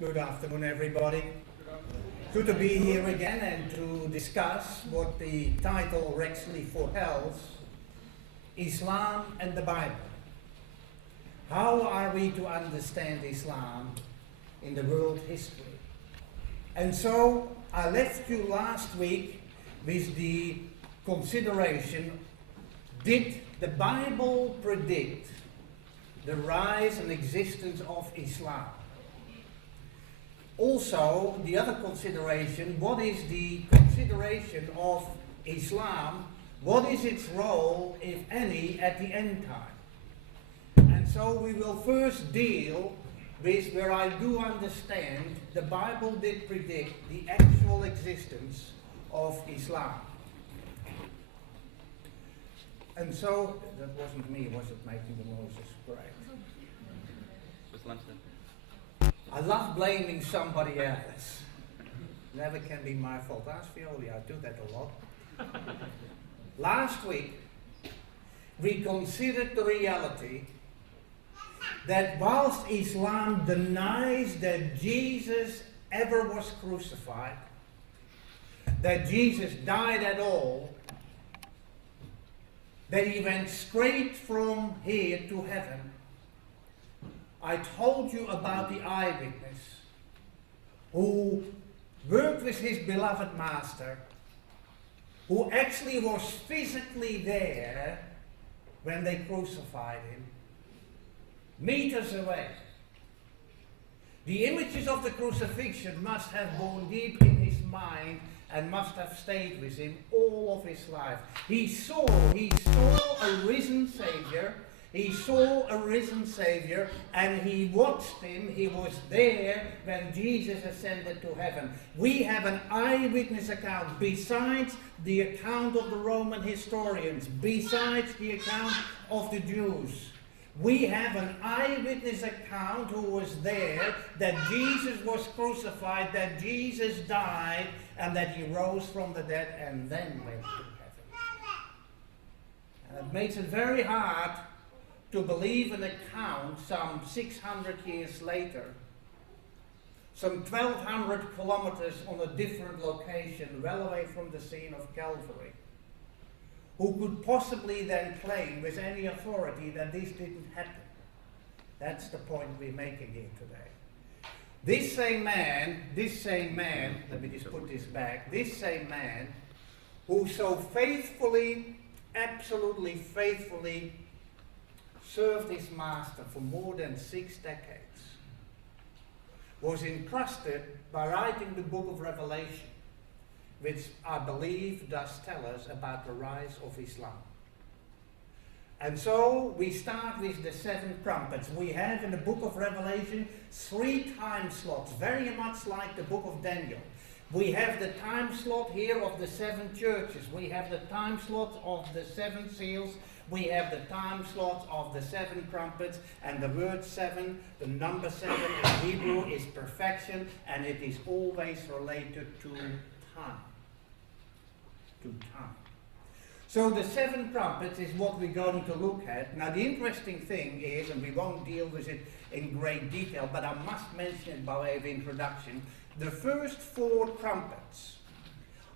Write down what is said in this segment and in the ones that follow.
Good afternoon, everybody. Good to be here again and to discuss what the title actually foretells, Islam and the Bible. How are we to understand Islam in the world history? And so I left you last week with the consideration, did the Bible predict the rise and existence of Islam? Also, the other consideration, what is the consideration of Islam? What is its role, if any, at the end time? And so we will first deal with where I do understand the Bible did predict the actual existence of Islam. And so, that wasn't me, was it, making the noises? Great. I love blaming somebody else. Never can be my fault. Ask Violi, I do that a lot. Last week, we considered the reality that whilst Islam denies that Jesus ever was crucified, that Jesus died at all, that he went straight from here to heaven, I told you about the eyewitness who worked with his beloved master, who actually was physically there when they crucified him, meters away. The images of the crucifixion must have gone deep in his mind and must have stayed with him all of his life. He saw a risen Savior. He saw a risen Savior, and he watched him. He was there when Jesus ascended to heaven. We have an eyewitness account, besides the account of the Roman historians, besides the account of the Jews. We have an eyewitness account who was there, that Jesus was crucified, that Jesus died, and that he rose from the dead and then went to heaven. And it makes it very hard to believe an account some 600 years later, some 1,200 kilometers on a different location, well away from the scene of Calvary, who could possibly then claim with any authority that this didn't happen. That's the point we're making here today. This same man, let me just put this back, this same man who so faithfully, absolutely faithfully served his master for more than 6 decades, was entrusted by writing the book of Revelation, which I believe does tell us about the rise of Islam. And so we start with the 7 trumpets. We have in the book of Revelation 3 time slots, very much like the book of Daniel. We have the time slot here of the 7 churches. We have the time slots of the 7 seals. We have the time slots of the 7 trumpets, and the word 7, the number 7 in Hebrew is perfection, and it is always related to time. To time. So the 7 trumpets is what we're going to look at. Now the interesting thing is, and we won't deal with it in great detail, but I must mention it by way of introduction, the first 4 trumpets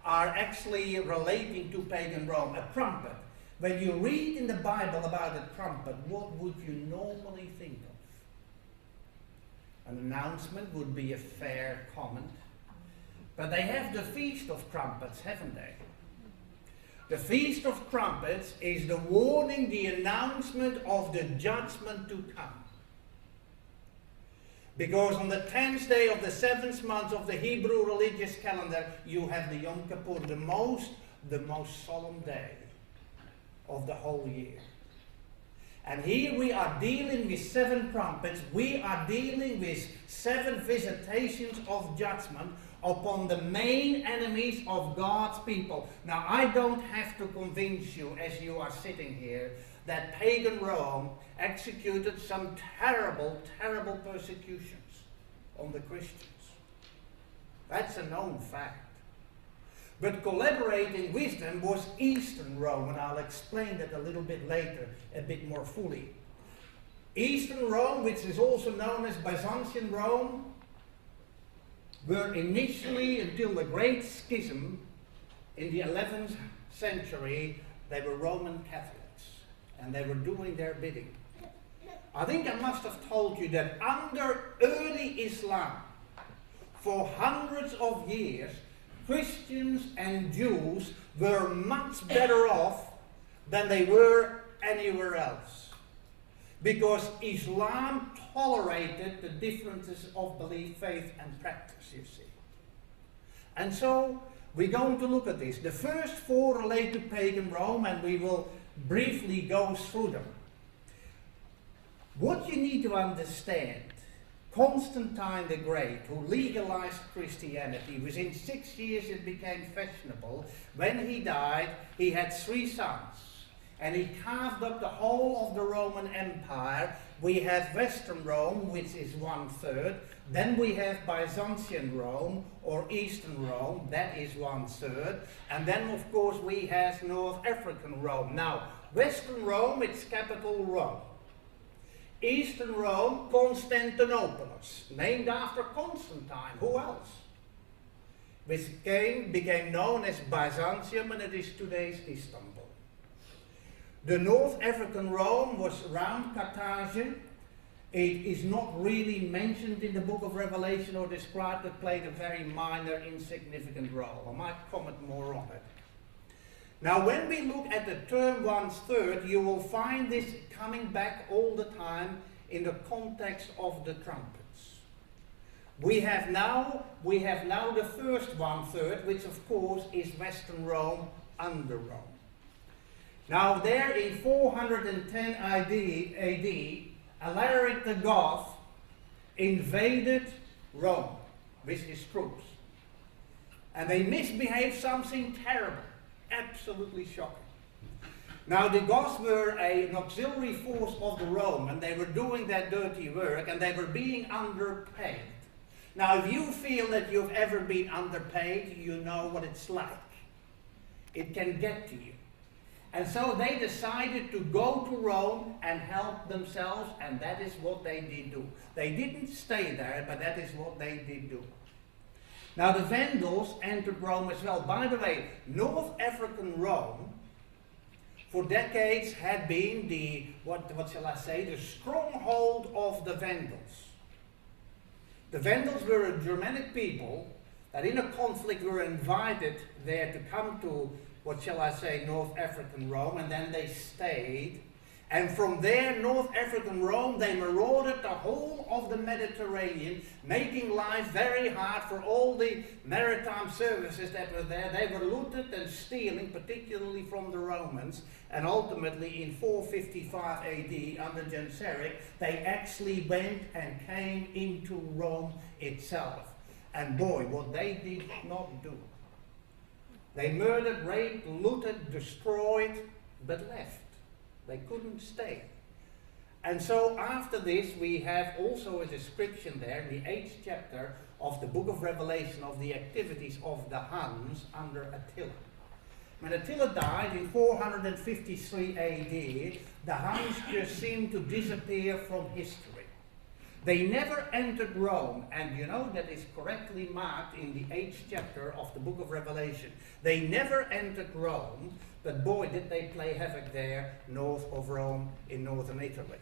are actually relating to pagan Rome. A trumpet. When you read in the Bible about a trumpet, what would you normally think of? An announcement would be a fair comment. But they have the Feast of Trumpets, haven't they? The Feast of Trumpets is the warning, the announcement of the judgment to come. Because on the 10th day of the 7th month of the Hebrew religious calendar, you have the Yom Kippur, the most solemn day of the whole year. And here we are dealing with 7 trumpets. We are dealing with 7 visitations of judgment upon the main enemies of God's people. Now I don't have to convince you, as you are sitting here, that pagan Rome executed some terrible, terrible persecutions on the Christians. That's a known fact. But collaborating with them was Eastern Rome, and I'll explain that a little bit later, a bit more fully. Eastern Rome, which is also known as Byzantine Rome, were initially, until the Great Schism in the 11th century, they were Roman Catholics, and they were doing their bidding. I think I must have told you that under early Islam, for hundreds of years, Christians and Jews were much better off than they were anywhere else. Because Islam tolerated the differences of belief, faith and practice, you see. And so, we're going to look at this. The first four relate to pagan Rome, and we will briefly go through them. What you need to understand, Constantine the Great, who legalized Christianity, within 6 years it became fashionable. When he died, he had 3 sons, and he carved up the whole of the Roman Empire. We have Western Rome, which is 1/3. Then we have Byzantine Rome, or Eastern Rome, that is 1/3. And then, of course, we have North African Rome. Now, Western Rome, its capital, Rome. Eastern Rome, Constantinople, named after Constantine. Who else? Which became known as Byzantium, and it is today's Istanbul. The North African Rome was around Carthage. It is not really mentioned in the book of Revelation or described. It played a very minor, insignificant role. I might comment more on it. Now, when we look at the term 1/3, you will find this coming back all the time in the context of the trumpets. We have now the first 1/3, which of course is Western Rome under Rome. Now, there in 410 AD, Alaric the Goth invaded Rome with his troops. And they misbehaved something terrible, absolutely shocking. Now, the Goths were an auxiliary force of the Rome, and they were doing their dirty work, and they were being underpaid. Now, if you feel that you've ever been underpaid, you know what it's like. It can get to you. And so they decided to go to Rome and help themselves, and that is what they did do. They didn't stay there, but that is what they did do. Now, the Vandals entered Rome as well. By the way, North African Rome, for decades, had been the, what shall I say, the stronghold of the Vandals. The Vandals were a Germanic people that in a conflict were invited there to come to, what shall I say, North African Rome, and then they stayed. And from there, North African Rome, they marauded the whole of the Mediterranean, making life very hard for all the maritime services that were there. They were looted and stealing, particularly from the Romans. And ultimately, in 455 AD, under Genseric, they actually went and came into Rome itself. And boy, what they did not do. They murdered, raped, looted, destroyed, but left. They couldn't stay. And so after this, we have also a description there in the 8th chapter of the book of Revelation of the activities of the Huns under Attila. When Attila died in 453 AD, the Huns just seemed to disappear from history. They never entered Rome, and you know that is correctly marked in the 8th chapter of the book of Revelation. They never entered Rome, but boy, did they play havoc there north of Rome in northern Italy.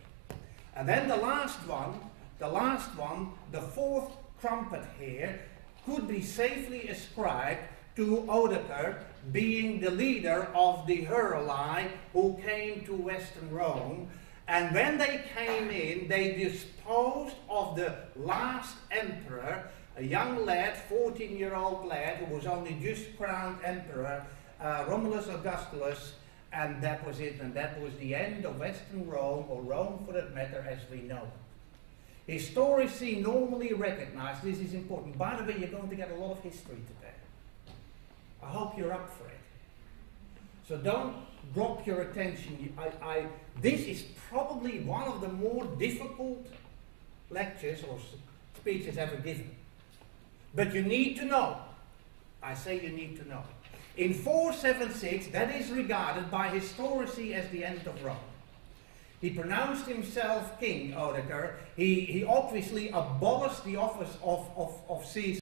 And then the last one, the fourth trumpet here, could be safely ascribed to Odoacer, being the leader of the Heruli who came to Western Rome. And when they came in, they disposed of the last emperor, a young lad, 14-year-old lad, who was only just crowned emperor, Romulus Augustulus, and that was it. And that was the end of Western Rome, or Rome for that matter, as we know it. Historici normally recognize, this is important. By the way, you're going to get a lot of history today. I hope you're up for it. So don't drop your attention. This is probably one of the more difficult lectures or speeches ever given. But you need to know. I say you need to know. In 476, that is regarded by historici as the end of Rome. He pronounced himself king, Odoacer. He obviously abolished the office of Caesar.